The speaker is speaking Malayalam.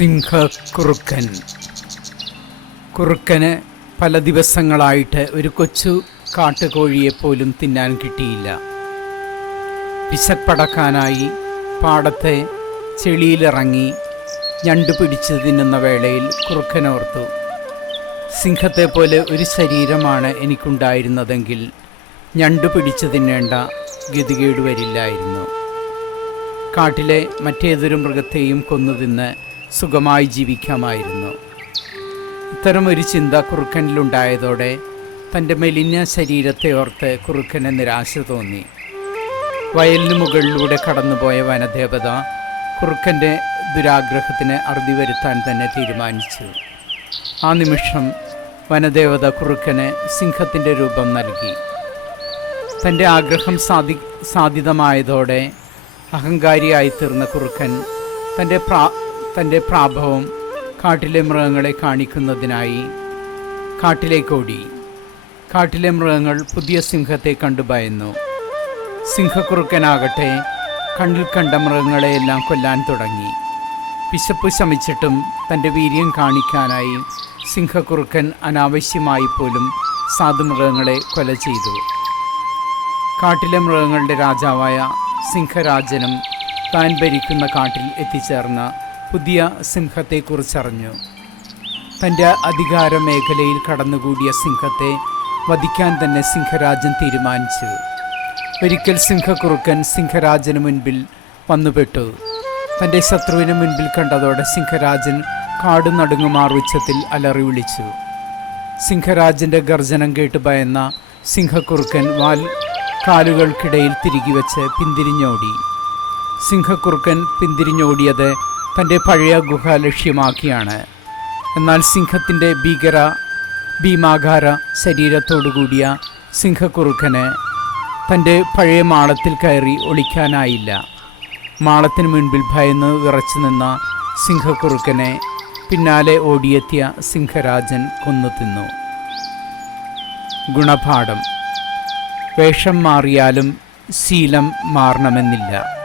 സിംഹക്കുറുക്കൻ കുറുക്കന് പല ദിവസങ്ങളായിട്ട് ഒരു കൊച്ചു കാട്ടുകോഴിയെപ്പോലും തിന്നാൻ കിട്ടിയില്ല. വിശപ്പടക്കാനായി പാടത്തെ ചെളിയിലിറങ്ങി ഞണ്ടു പിടിച്ച് തിന്നുന്ന വേളയിൽ കുറുക്കനോർത്തു സിംഹത്തെ പോലെ ഒരു ശരീരമാണ് എനിക്കുണ്ടായിരുന്നതെങ്കിൽ ഞണ്ടു പിടിച്ച് തിന്നേണ്ട ഗതികേട് വരില്ലായിരുന്നു. കാട്ടിലെ മറ്റേതൊരു മൃഗത്തെയും കൊന്നു തിന്ന് സുഖമായി ജീവിക്കാമായിരുന്നു. ഇത്തരമൊരു ചിന്ത കുറുക്കനിലുണ്ടായതോടെ തന്റെ മെലിഞ്ഞ ശരീരത്തെ ഓർത്ത് കുറുക്കന് നിരാശ തോന്നി. വയലിന് മുകളിലൂടെ കടന്നുപോയ വനദേവത കുറുക്കന്റെ ദുരാഗ്രഹത്തിന് അറുതി വരുത്താൻ തന്നെ തീരുമാനിച്ചു. ആ നിമിഷം വനദേവത കുറുക്കന് സിംഹത്തിന്റെ രൂപം നൽകി. തന്റെ ആഗ്രഹം സാധി സാധിതമായതോടെ അഹങ്കാരിയായിത്തീർന്ന കുറുക്കൻ തന്റെ പ്രാ തന്റെ പ്രാഭവം കാട്ടിലെ മൃഗങ്ങളെ കാണിക്കുന്നതിനായി കാട്ടിലേക്കോടി. കാട്ടിലെ മൃഗങ്ങൾ പുതിയ സിംഹത്തെ കണ്ടു ഭയന്നു. സിംഹക്കുറുക്കനാകട്ടെ കണ്ണിൽ കണ്ട മൃഗങ്ങളെയെല്ലാം കൊല്ലാൻ തുടങ്ങി. പിശപ്പ് ശമിച്ചിട്ടും തന്റെ വീര്യം കാണിക്കാനായി സിംഹക്കുറുക്കൻ അനാവശ്യമായി പോലും സാധുമൃഗങ്ങളെ കൊല ചെയ്തു. കാട്ടിലെ മൃഗങ്ങളുടെ രാജാവായ സിംഹരാജനും താൻ ഭരിക്കുന്ന കാട്ടിൽ എത്തിച്ചേർന്ന പുതിയ സിംഹത്തെക്കുറിച്ചറിഞ്ഞു. തന്റെ അധികാര മേഖലയിൽ കടന്നുകൂടിയ സിംഹത്തെ വധിക്കാൻ തന്നെ സിംഹരാജൻ തീരുമാനിച്ചു. ഒരിക്കൽ സിംഹക്കുറുക്കൻ സിംഹരാജന് മുൻപിൽ വന്നുപെട്ടു. തന്റെ ശത്രുവിന് മുൻപിൽ കണ്ടതോടെ സിംഹരാജൻ കാട് നടുങ്ങുമാർ ഉച്ചത്തിൽ അലറി വിളിച്ചു. സിംഹരാജന്റെ ഗർജനം കേട്ട് ഭയന്ന സിംഹക്കുറുക്കൻ വാൽ കാലുകൾക്കിടയിൽ തിരികെ വെച്ച് പിന്തിരിഞ്ഞോടി. സിംഹക്കുറുക്കൻ പിന്തിരിഞ്ഞോടിയത് തന്റെ പഴയ ഗുഹ ലക്ഷ്യമാക്കിയാണ്. എന്നാൽ സിംഹത്തിന്റെ ഭീകര ഭീമാകാര ശരീരത്തോടുകൂടിയ സിംഹക്കുറുക്കന് തന്റെ പഴയ മാളത്തിൽ കയറി ഒളിക്കാനായില്ല. മാളത്തിന് മുൻപിൽ ഭയന്ന് വിറച്ചു നിന്ന സിംഹക്കുറുക്കനെ പിന്നാലെ ഓടിയെത്തിയ സിംഹരാജൻ കൊന്നു തിന്നു. ഗുണപാഠം. വേഷം മാറിയാലും ശീലം മാറണമെന്നില്ല.